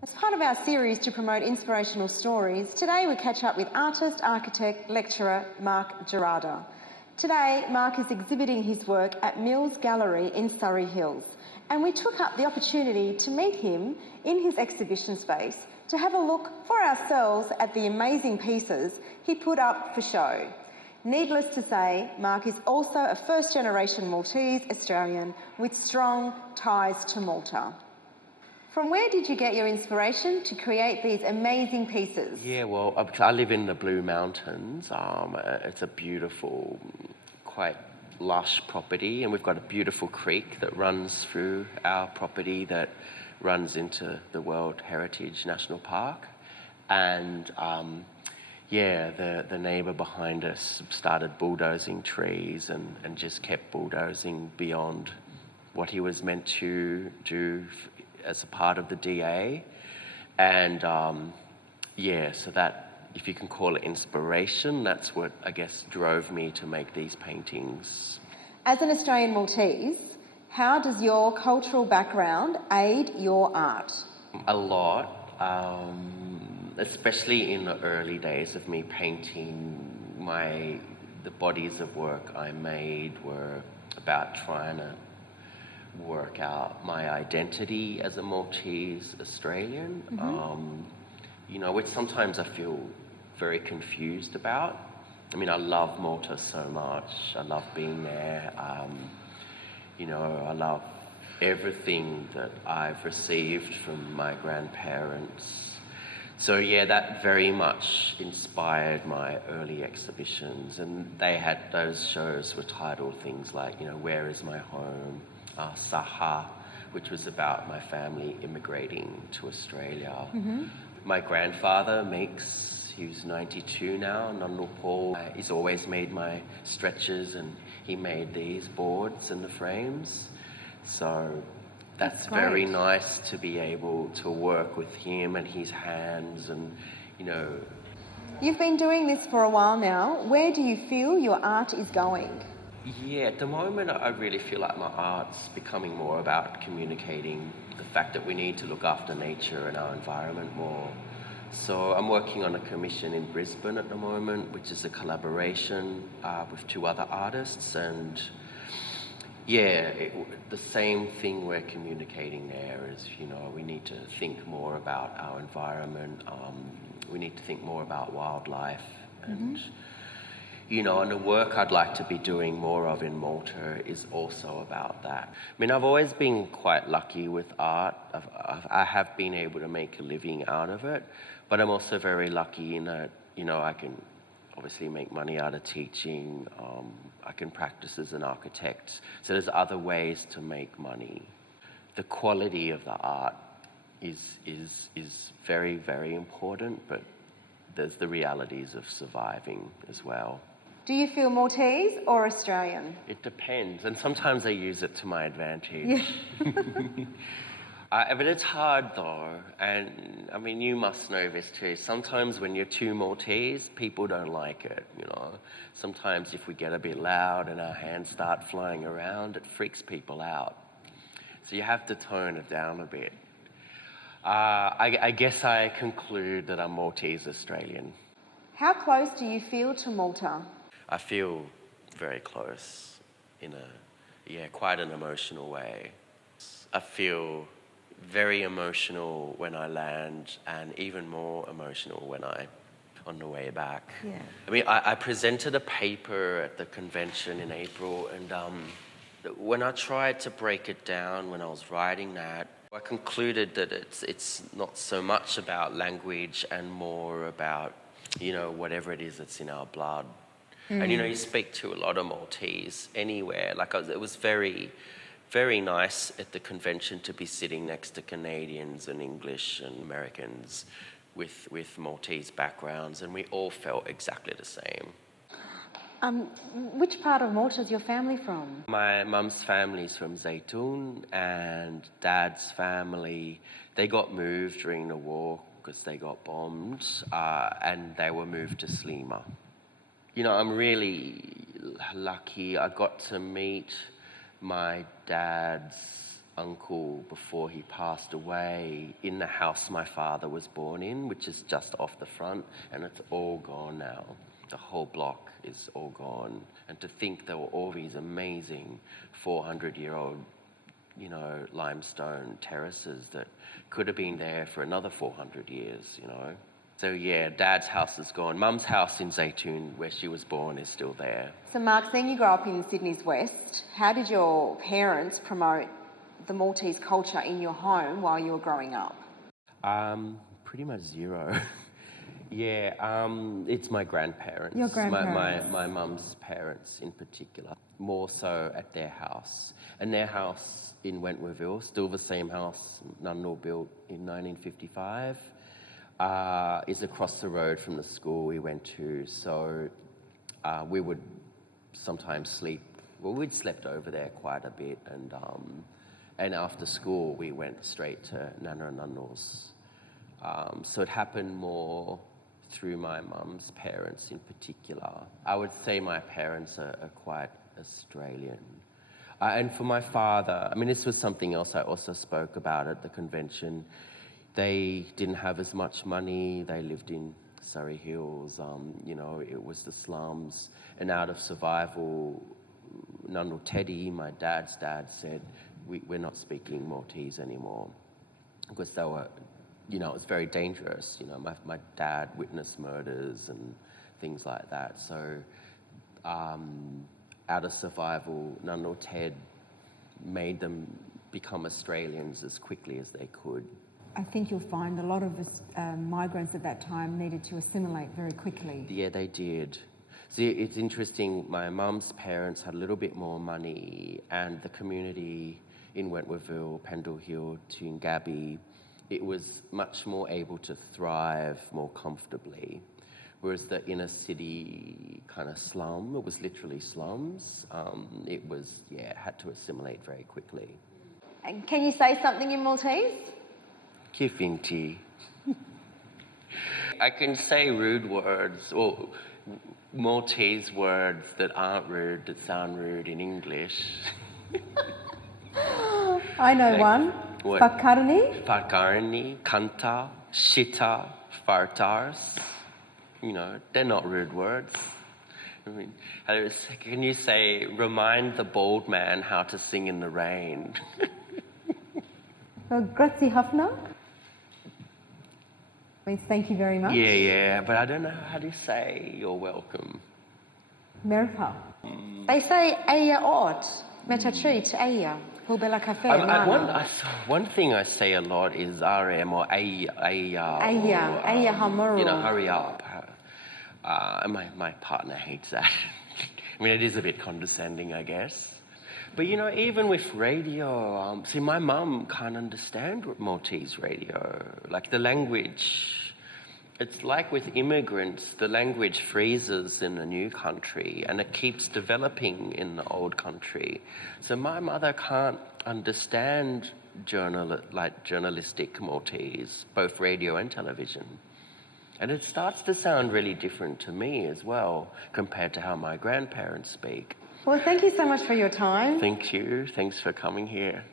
As part of our series to promote inspirational stories, today we catch up with artist, architect, lecturer Mark Gerada. Today, Mark is exhibiting his work at Mills Gallery in Surrey Hills, and we took up the opportunity to meet him in his exhibition space to have a look for ourselves at the amazing pieces he put up for show. Needless to say, Mark is also a first-generation Maltese Australian with strong ties to Malta. From where did you get your inspiration to create these amazing pieces? Yeah, well, I live in the Blue Mountains. It's a beautiful, quite lush property, and we've got a beautiful creek that runs through our property that runs into the World Heritage National Park. And the neighbour behind us started bulldozing trees and just kept bulldozing beyond what he was meant to do as a part of the DA. And so that, if you can call it inspiration, that's what I guess drove me to make these paintings. As an Australian Maltese, how does your cultural background aid your art? A lot, especially in the early days of me painting. The bodies of work I made were about trying to work out my identity as a Maltese Australian, which sometimes I feel very confused about. I mean, I love Malta so much. I love being there. I love everything that I've received from my grandparents. So yeah, that very much inspired my early exhibitions, and those shows were titled things like, Where is my home? Saha, which was about my family immigrating to Australia. My grandfather he's 92 now, Nunlu Paul. He's always made my stretchers, and he made these boards and the frames. So that's very nice to be able to work with him and his hands, and You've been doing this for a while now. Where do you feel your art is going? Yeah, at the moment I really feel like my art's becoming more about communicating the fact that we need to look after nature and our environment more. So I'm working on a commission in Brisbane at the moment, which is a collaboration with two other artists, and the same thing we're communicating there is, we need to think more about our environment, we need to think more about wildlife, and and the work I'd like to be doing more of in Malta is also about that. I mean, I've always been quite lucky with art. I have been able to make a living out of it, but I'm also very lucky in that, I can obviously make money out of teaching. I can practice as an architect. So there's other ways to make money. The quality of the art is very, very important, but there's the realities of surviving as well. Do you feel Maltese or Australian? It depends, and sometimes I use it to my advantage. Yeah. But it's hard though, and I mean, you must know this too. Sometimes when you're too Maltese, people don't like it, Sometimes if we get a bit loud and our hands start flying around, it freaks people out. So you have to tone it down a bit. I guess I conclude that I'm Maltese Australian. How close do you feel to Malta? I feel very close in quite an emotional way. I feel very emotional when I land, and even more emotional when on the way back. Yeah. I mean, I presented a paper at the convention in April, and when I tried to break it down, when I was writing that, I concluded that it's not so much about language and more about, whatever it is that's in our blood. And, you speak to a lot of Maltese anywhere. It was very, very nice at the convention to be sitting next to Canadians and English and Americans with Maltese backgrounds, and we all felt exactly the same. Which part of Malta is your family from? My mum's family's from Zaytun, and dad's family, they got moved during the war because they got bombed, and they were moved to Slima. I'm really lucky. I got to meet my dad's uncle before he passed away in the house my father was born in, which is just off the front, and it's all gone now. The whole block is all gone. And to think there were all these amazing 400-year-old, you know, limestone terraces that could have been there for another 400 years, you know. So yeah, Dad's house is gone. Mum's house in Zaytoon, where she was born, is still there. So Mark, seeing you grow up in Sydney's West, how did your parents promote the Maltese culture in your home while you were growing up? Pretty much zero. Yeah, it's my grandparents. Your grandparents. My mum's parents in particular. More so at their house. And their house in Wentworthville, still the same house Nunnal built in 1955, is across the road from the school we went to. So we would sometimes sleep, well, we'd slept over there quite a bit, and after school we went straight to Nana and Nunnal's. So it happened more through my mum's parents in particular. I would say my parents are quite Australian. And for my father, I mean, this was something else I also spoke about at the convention. They didn't have as much money. They lived in Surrey Hills. You know, it was the slums. And out of survival, Nunnal Teddy, my dad's dad, said, we're not speaking Maltese anymore. Because they were, you know, it was very dangerous. You know, my dad witnessed murders and things like that. So out of survival, Nunnal Ted made them become Australians as quickly as they could. I think you'll find a lot of migrants at that time needed to assimilate very quickly. Yeah, they did. See, it's interesting, my mum's parents had a little bit more money, and the community in Wentworthville, Pendle Hill, Toongabbie, it was much more able to thrive more comfortably. Whereas the inner city kind of slum, it was literally slums, it was, yeah, had to assimilate very quickly. And can you say something in Maltese? Kifinti. I can say rude words, or Maltese words that aren't rude, that sound rude in English. I know one. What? Pakarni. Pakarni, kanta, shita, fartars. You know, they're not rude words. I mean, can you say, remind the bald man how to sing in the rain? Well, grazie hafna. Means thank you very much. Yeah, but I don't know how to say you're welcome. Merpa. They say aya ot, meta treat aya, hubela cafe. One thing I say a lot is RM or aya. Aya hamuru. You know, hurry up. My partner hates that. I mean, it is a bit condescending, I guess. But, you know, even with radio, see, my mum can't understand Maltese radio. Like the language, it's like with immigrants, the language freezes in the new country and it keeps developing in the old country. So my mother can't understand journalistic Maltese, both radio and television. And it starts to sound really different to me as well, compared to how my grandparents speak. Well, thank you so much for your time. Thank you. Thanks for coming here.